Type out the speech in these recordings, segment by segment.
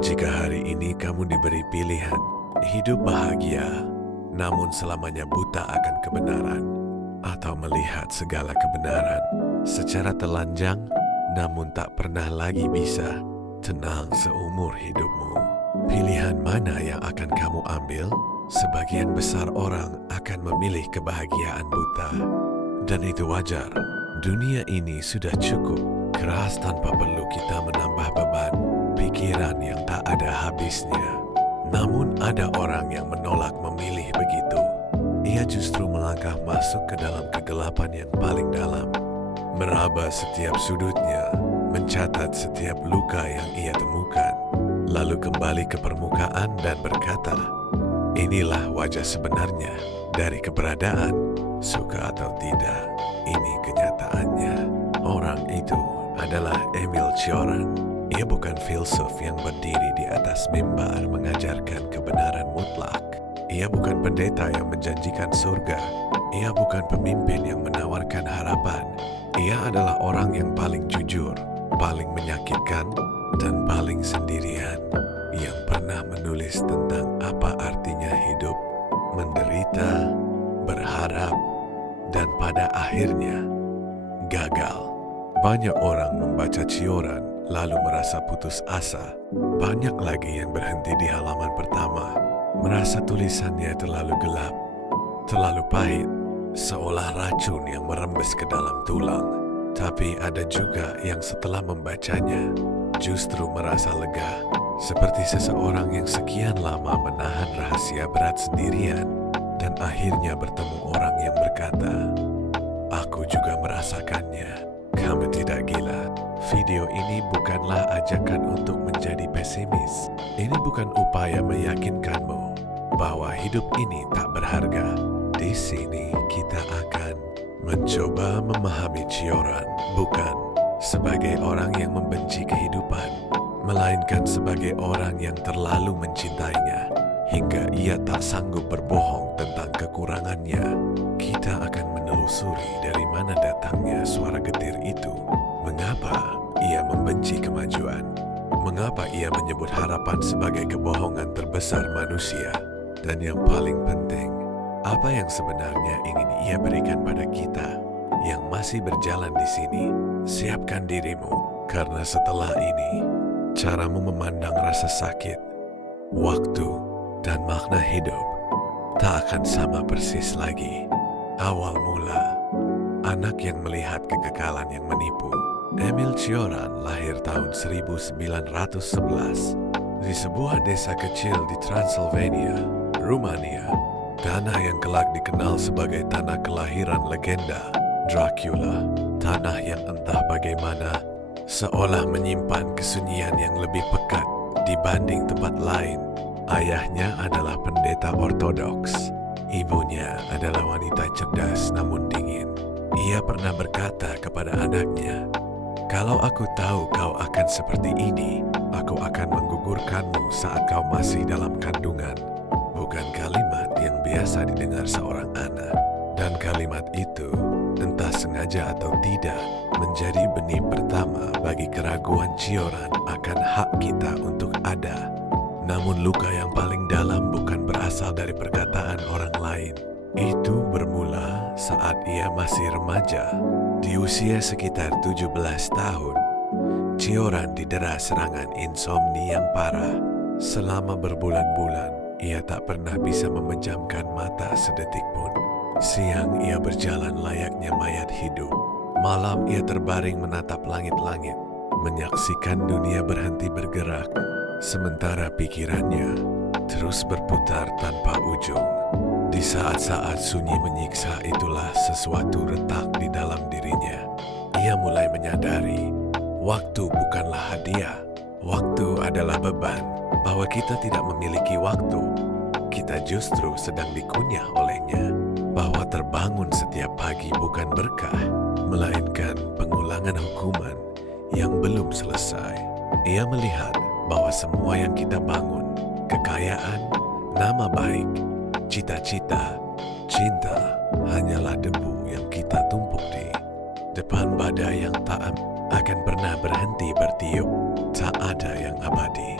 Jika hari ini kamu diberi pilihan, hidup bahagia, namun selamanya buta akan kebenaran, atau melihat segala kebenaran secara telanjang, namun tak pernah lagi bisa tenang seumur hidupmu. Pilihan mana yang akan kamu ambil? Sebagian besar orang akan memilih kebahagiaan buta. Dan itu wajar. Dunia ini sudah cukup keras tanpa perlu kita menambah beban pikiran yang tak ada habisnya. Namun ada orang yang menolak memilih begitu. Ia justru melangkah masuk ke dalam kegelapan yang paling dalam, meraba setiap sudutnya, mencatat setiap luka yang ia temukan, lalu kembali ke permukaan dan berkata, inilah wajah sebenarnya dari keberadaan, suka atau tidak, ini kenyataannya. Orang itu adalah Emil Cioran. Ia bukan filsuf yang berdiri di atas mimbar mengajarkan kebenaran mutlak. Ia bukan pendeta yang menjanjikan surga. Ia bukan pemimpin yang menawarkan harapan. Ia adalah orang yang paling jujur, paling menyakitkan, dan paling sendirian, yang pernah menulis tentang apa artinya hidup, menderita, berharap, dan pada akhirnya gagal. Banyak orang membaca Cioran lalu merasa putus asa. Banyak lagi yang berhenti di halaman pertama, merasa tulisannya terlalu gelap, terlalu pahit, seolah racun yang merembes ke dalam tulang. Tapi ada juga yang setelah membacanya justru merasa lega, seperti seseorang yang sekian lama menahan rahasia berat sendirian dan akhirnya bertemu orang yang berkata, "Aku juga merasakannya. Kamu tidak gila." Video ini bukanlah ajakan untuk menjadi pesimis. Ini bukan upaya meyakinkanmu bahwa hidup ini tak berharga. Di sini kita akan mencoba memahami Cioran bukan sebagai orang yang membenci kehidupan, melainkan sebagai orang yang terlalu mencintainya hingga ia tak sanggup berbohong tentang kekurangannya. Kita akan menelusuri dari mana datangnya suara getir itu. Mengapa ia membenci kemajuan? Mengapa ia menyebut harapan sebagai kebohongan terbesar manusia? Dan yang paling penting, apa yang sebenarnya ingin ia berikan pada kita yang masih berjalan di sini? Siapkan dirimu, karena setelah ini, caramu memandang rasa sakit, waktu, dan makna hidup tak akan sama persis lagi. Awal mula, anak yang melihat kekekalan yang menipu. Emil Cioran lahir tahun 1911 di sebuah desa kecil di Transylvania, Rumania. Tanah yang kelak dikenal sebagai tanah kelahiran legenda Dracula. Tanah yang entah bagaimana seolah menyimpan kesunyian yang lebih pekat dibanding tempat lain. Ayahnya adalah pendeta ortodoks. Ibunya adalah wanita cerdas namun dingin. Ia pernah berkata kepada anaknya, "Kalau aku tahu kau akan seperti ini, aku akan menggugurkanmu saat kau masih dalam kandungan." Bukan kalimat yang biasa didengar seorang anak. Dan kalimat itu, entah sengaja atau tidak, menjadi benih pertama bagi keraguan Cioran akan hak kita untuk ada. Namun luka yang paling dalam bukan berasal dari perkataan orang lain. Itu bermula saat ia masih remaja. Di usia sekitar 17 tahun, Cioran didera serangan insomnia yang parah. Selama berbulan-bulan, ia tak pernah bisa memejamkan mata sedetik pun. Siang ia berjalan layaknya mayat hidup. Malam ia terbaring menatap langit-langit, menyaksikan dunia berhenti bergerak, sementara pikirannya terus berputar tanpa ujung. Di saat-saat sunyi menyiksa itulah sesuatu retak di dalam dirinya. Ia mulai menyadari, waktu bukanlah hadiah. Waktu adalah beban, bahwa kita tidak memiliki waktu. Kita justru sedang dikunyah olehnya. Bahwa terbangun setiap pagi bukan berkah, melainkan pengulangan hukuman yang belum selesai. Ia melihat bahwa semua yang kita bangun, kekayaan, nama baik, cita-cita, cinta, hanyalah debu yang kita tumpuk di depan badai yang tak akan pernah berhenti bertiup. Tak ada yang abadi.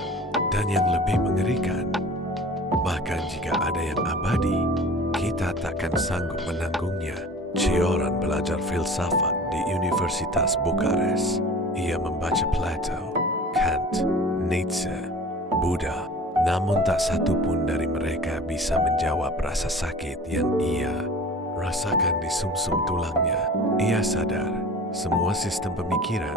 Dan dan yang lebih mengerikan, bahkan jika ada yang abadi, kita takkan sanggup menanggungnya. Cioran belajar filsafat di Universitas Bukares. Ia membaca Plato, Kant, Nietzsche, Buddha, namun tak satu pun dari mereka bisa menjawab rasa sakit yang ia rasakan di sumsum tulangnya. Ia sadar semua sistem pemikiran,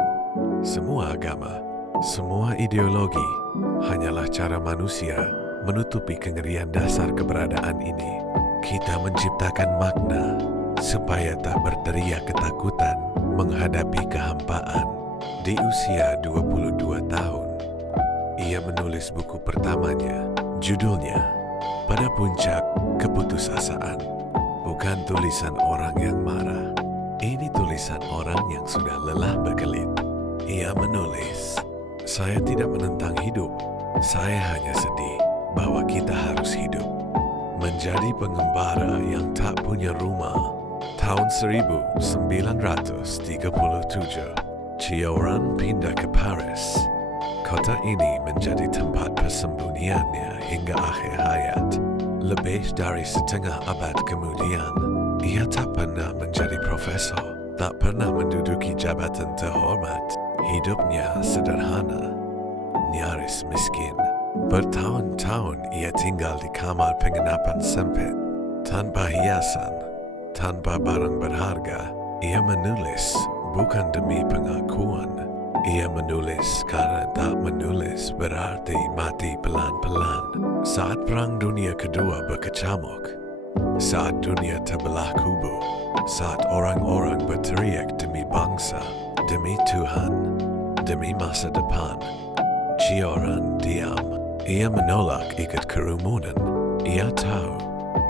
semua agama, semua ideologi hanyalah cara manusia menutupi kengerian dasar keberadaan ini. Kita menciptakan makna supaya tak berteriak ketakutan menghadapi kehampaan. Di usia 22 tahun, ia menulis buku pertamanya. Judulnya, Pada Puncak Keputusasaan. Bukan tulisan orang yang marah. Ini tulisan orang yang sudah lelah berkelit. Ia menulis, "Saya tidak menentang hidup. Saya hanya sedih bahwa kita harus hidup." Menjadi pengembara yang tak punya rumah. Tahun 1937, Cioran pindah ke Paris. Kota ini menjadi tempat persembunyiannya hingga akhir hayat. Lebih dari setengah abad kemudian, ia tak pernah menjadi profesor, tak pernah menduduki jabatan terhormat. Hidupnya sederhana, nyaris miskin. Bertahun-tahun ia tinggal di kamar penginapan sempit, tanpa hiasan, tanpa barang berharga. Ia menulis bukan demi pengakuan. Ia menulis karena tak menulis berarti mati pelan-pelan. Saat Perang Dunia Kedua berkecamuk, saat dunia terbelah kubu, saat orang-orang berteriak demi bangsa, demi Tuhan, demi masa depan, Cioran diam. Ia menolak ikut kerumunan. Ia tahu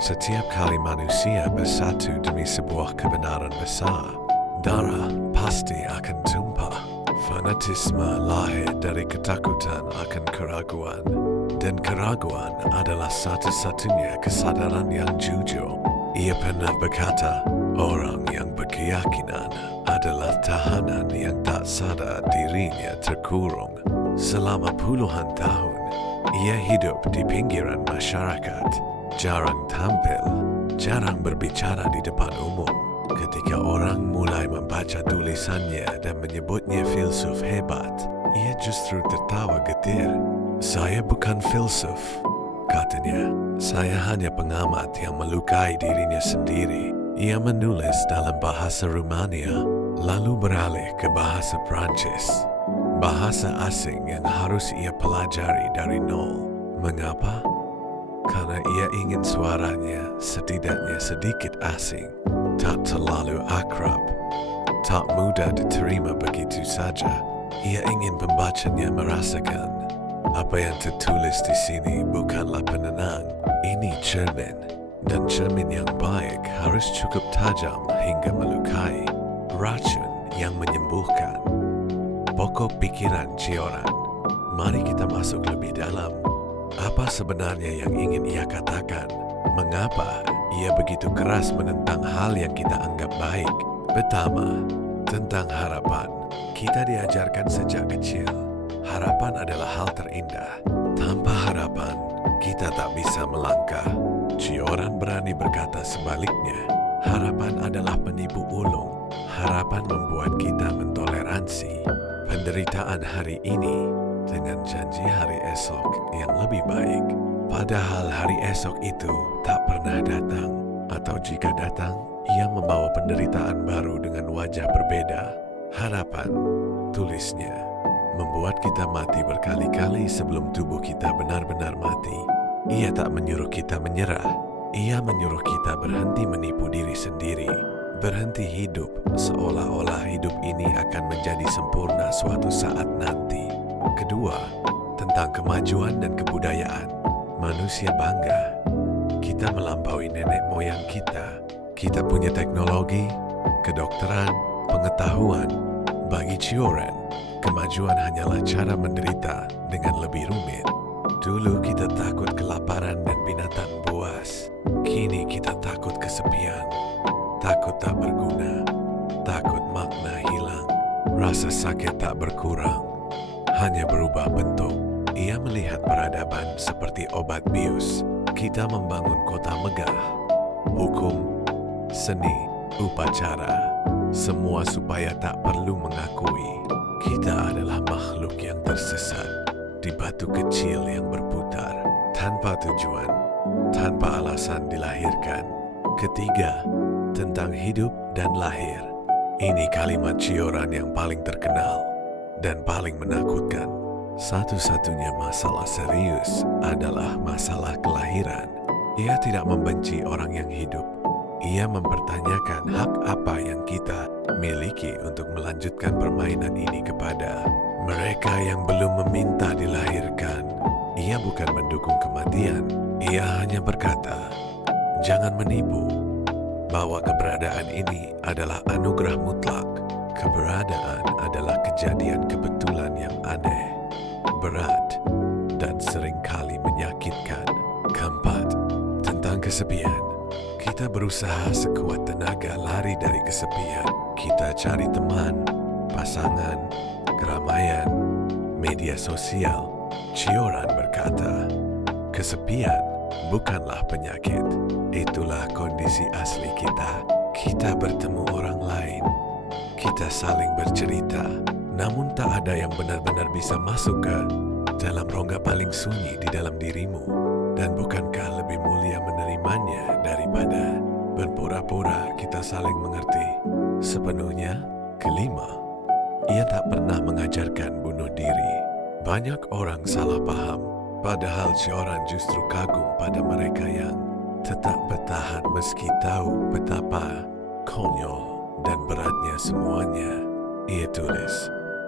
setiap kali manusia bersatu demi sebuah kebenaran besar, darah pasti akan tumpah. Fanatisme lahir dari ketakutan akan keraguan, dan keraguan adalah satu-satunya kesadaran yang jujur. Ia pernah berkata, orang yang berkeyakinan adalah tahanan yang tak sadar dirinya terkurung. Selama puluhan tahun, ia hidup di pinggiran masyarakat, jarang tampil, jarang berbicara di depan umum. Ketika orang mulai membaca tulisannya dan menyebutnya filsuf hebat, ia justru tertawa getir. "Saya bukan filsuf," katanya. "Saya hanya pengamat yang melukai dirinya sendiri." Ia menulis dalam bahasa Rumania, lalu beralih ke bahasa Prancis. Bahasa asing yang harus ia pelajari dari nol. Mengapa? Karena ia ingin suaranya setidaknya sedikit asing, tak terlalu akrab, tak mudah diterima begitu saja. Ia ingin pembacanya merasakan apa yang tertulis di sini bukanlah penenang, ini cermin, dan cermin yang baik harus cukup tajam hingga melukai, racun yang menyembuhkan. Pokok pikiran Cioran. Mari kita masuk lebih dalam. Apa sebenarnya yang ingin ia katakan? Mengapa ia begitu keras menentang hal yang kita anggap baik? Pertama, tentang harapan. Kita diajarkan sejak kecil, harapan adalah hal terindah. Tanpa harapan, kita tak bisa melangkah. Cioran berani berkata sebaliknya. Harapan adalah penipu ulung. Harapan membuat kita mentoleransi penderitaan hari ini dengan janji hari esok yang lebih baik. Padahal hari esok itu tak pernah datang, atau jika datang, ia membawa penderitaan baru dengan wajah berbeda. Harapan, tulisnya, membuat kita mati berkali-kali sebelum tubuh kita benar-benar mati. Ia tak menyuruh kita menyerah. Ia menyuruh kita berhenti menipu diri sendiri, berhenti hidup seolah-olah hidup ini akan menjadi sempurna suatu saat nanti. Kedua, tentang kemajuan dan kebudayaan. Manusia bangga. Kita melampaui nenek moyang kita. Kita punya teknologi, kedokteran, pengetahuan. Bagi Cioran, kemajuan hanyalah cara menderita dengan lebih rumit. Dulu kita takut kelaparan dan binatang buas. Kini kita takut kesepian, takut tak berguna, takut makna hilang. Rasa sakit tak berkurang, hanya berubah bentuk. Ia melihat peradaban seperti obat bius. Kita membangun kota megah, hukum, seni, upacara, semua supaya tak perlu mengakui kita adalah makhluk yang tersesat di batu kecil yang berputar, tanpa tujuan, tanpa alasan dilahirkan. Ketiga, tentang hidup dan lahir. Ini kalimat Cioran yang paling terkenal dan paling menakutkan. Satu-satunya masalah serius adalah masalah kelahiran. Ia tidak membenci orang yang hidup. Ia mempertanyakan hak apa yang kita miliki untuk melanjutkan permainan ini kepada mereka yang belum meminta dilahirkan. Ia bukan mendukung kematian. Ia hanya berkata, jangan menipu bahwa keberadaan ini adalah anugerah mutlak. Keberadaan adalah kejadian kebetulan yang aneh, berat, dan seringkali menyakitkan. Keempat, tentang kesepian. Kita berusaha sekuat tenaga lari dari kesepian. Kita cari teman, pasangan, keramaian, media sosial. Cioran berkata, kesepian bukanlah penyakit. Itulah kondisi asli kita. Kita bertemu orang lain. Kita saling bercerita. Namun tak ada yang benar-benar bisa masuk ke dalam rongga paling sunyi di dalam dirimu. Dan bukankah lebih mulia menerimanya daripada berpura-pura kita saling mengerti sepenuhnya? Kelima, ia tak pernah mengajarkan bunuh diri. Banyak orang salah paham, padahal Cioran justru kagum pada mereka yang tetap bertahan meski tahu betapa konyol dan beratnya semuanya. Ia tulis,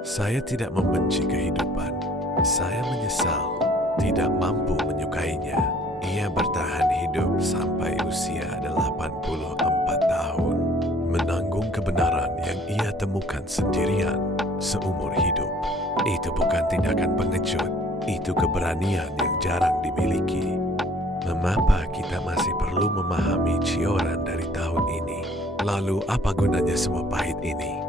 saya tidak membenci kehidupan. Saya menyesal tidak mampu menyukainya. Ia bertahan hidup sampai usia 84 tahun, menanggung kebenaran yang ia temukan sendirian seumur hidup. Itu bukan tindakan pengecut, itu keberanian yang jarang dimiliki. Mengapa kita masih perlu memahami Cioran dari tahun ini? Lalu apa gunanya semua pahit ini?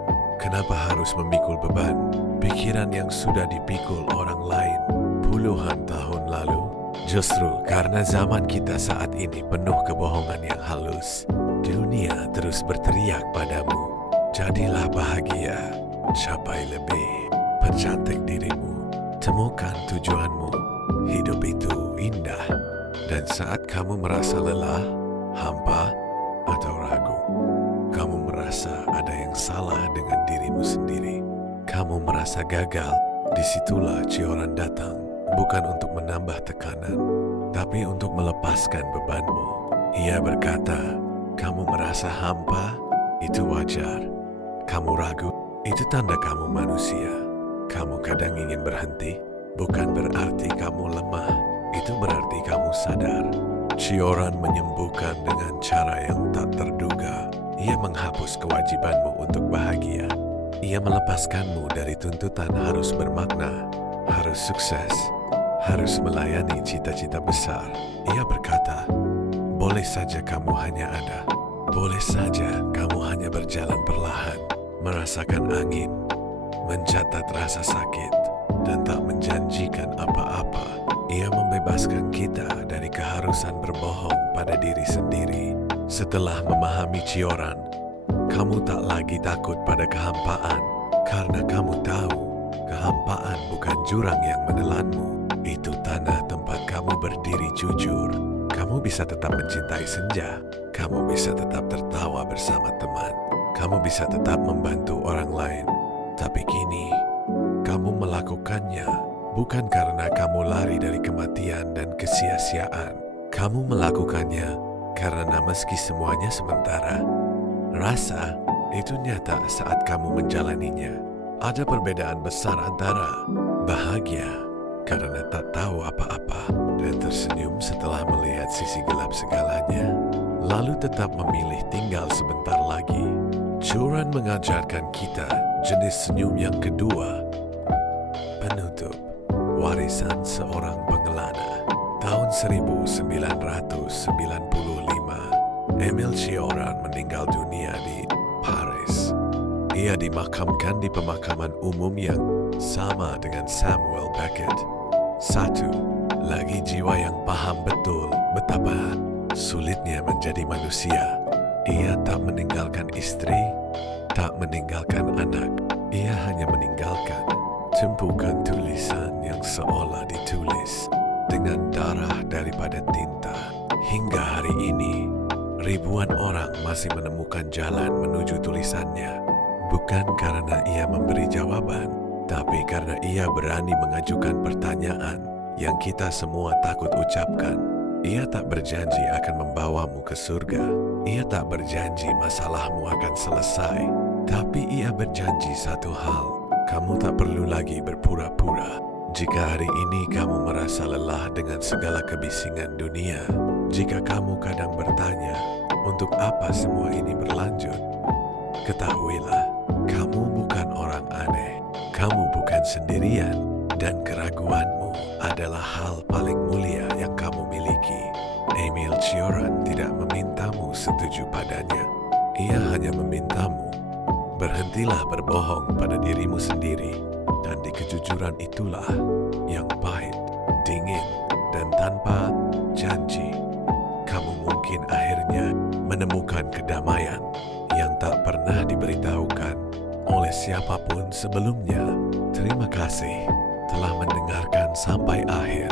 Kenapa harus memikul beban pikiran yang sudah dipikul orang lain puluhan tahun lalu? Justru karena zaman kita saat ini penuh kebohongan yang halus, dunia terus berteriak padamu, jadilah bahagia, capai lebih, percantik dirimu, temukan tujuanmu. Hidup itu indah. Dan saat kamu merasa lelah, hampa, atau ragu, kamu merasa ada yang salah dengan dirimu sendiri, kamu merasa gagal, disitulah Cioran datang. Bukan untuk menambah tekanan, tapi untuk melepaskan bebanmu. Ia berkata, kamu merasa hampa, itu wajar. Kamu ragu, itu tanda kamu manusia. Kamu kadang ingin berhenti, bukan berarti kamu lemah, itu berarti kamu sadar. Cioran menyembuhkan dengan cara yang tak terduga. Ia menghapus kewajibanmu untuk bahagia. Ia melepaskanmu dari tuntutan harus bermakna, harus sukses, harus melayani cita-cita besar. Ia berkata, boleh saja kamu hanya ada. Boleh saja kamu hanya berjalan perlahan, merasakan angin, mencatat rasa sakit, dan tak menjanjikan apa-apa. Ia membebaskan kita dari keharusan berbohong pada diri sendiri. Setelah memahami Cioran, kamu tak lagi takut pada kehampaan, karena kamu tahu kehampaan bukan jurang yang menelanmu. Itu tanah tempat kamu berdiri jujur. Kamu bisa tetap mencintai senja. Kamu bisa tetap tertawa bersama teman. Kamu bisa tetap membantu orang lain. Tapi kini, kamu melakukannya bukan karena kamu lari dari kematian dan kesia-siaan. Kamu melakukannya karena meski semuanya sementara, rasa itu nyata saat kamu menjalaninya. Ada perbedaan besar antara bahagia karena tak tahu apa-apa dan tersenyum setelah melihat sisi gelap segalanya, lalu tetap memilih tinggal sebentar lagi. Cioran mengajarkan kita jenis senyum yang kedua, penutup, warisan seorang pengelana. Tahun 1995, Emile Cioran meninggal dunia di Paris. Ia dimakamkan di pemakaman umum yang sama dengan Samuel Beckett. Satu lagi jiwa yang paham betul betapa sulitnya menjadi manusia. Ia tak meninggalkan istri, tak meninggalkan anak. Ia hanya meninggalkan tumpukan tulisan yang seolah ditulis dengan darah daripada tinta. Hingga hari ini, ribuan orang masih menemukan jalan menuju tulisannya. Bukan karena ia memberi jawaban, tapi karena ia berani mengajukan pertanyaan yang kita semua takut ucapkan. Ia tak berjanji akan membawamu ke surga. Ia tak berjanji masalahmu akan selesai. Tapi ia berjanji satu hal, kamu tak perlu lagi berpura-pura. Jika hari ini kamu merasa lelah dengan segala kebisingan dunia, jika kamu kadang bertanya, untuk apa semua ini berlanjut? Ketahuilah, kamu bukan orang aneh. Kamu bukan sendirian, dan keraguanmu adalah hal paling mulia yang kamu miliki. Emil Cioran tidak memintamu setuju padanya. Ia hanya memintamu, berhentilah berbohong pada dirimu sendiri, dan di kejujuran itulah yang pahit, dingin, dan tanpa janji, kamu mungkin akhirnya menemukan kedamaian yang tak pernah diberitahukan oleh siapapun sebelumnya. Terima kasih telah mendengarkan sampai akhir.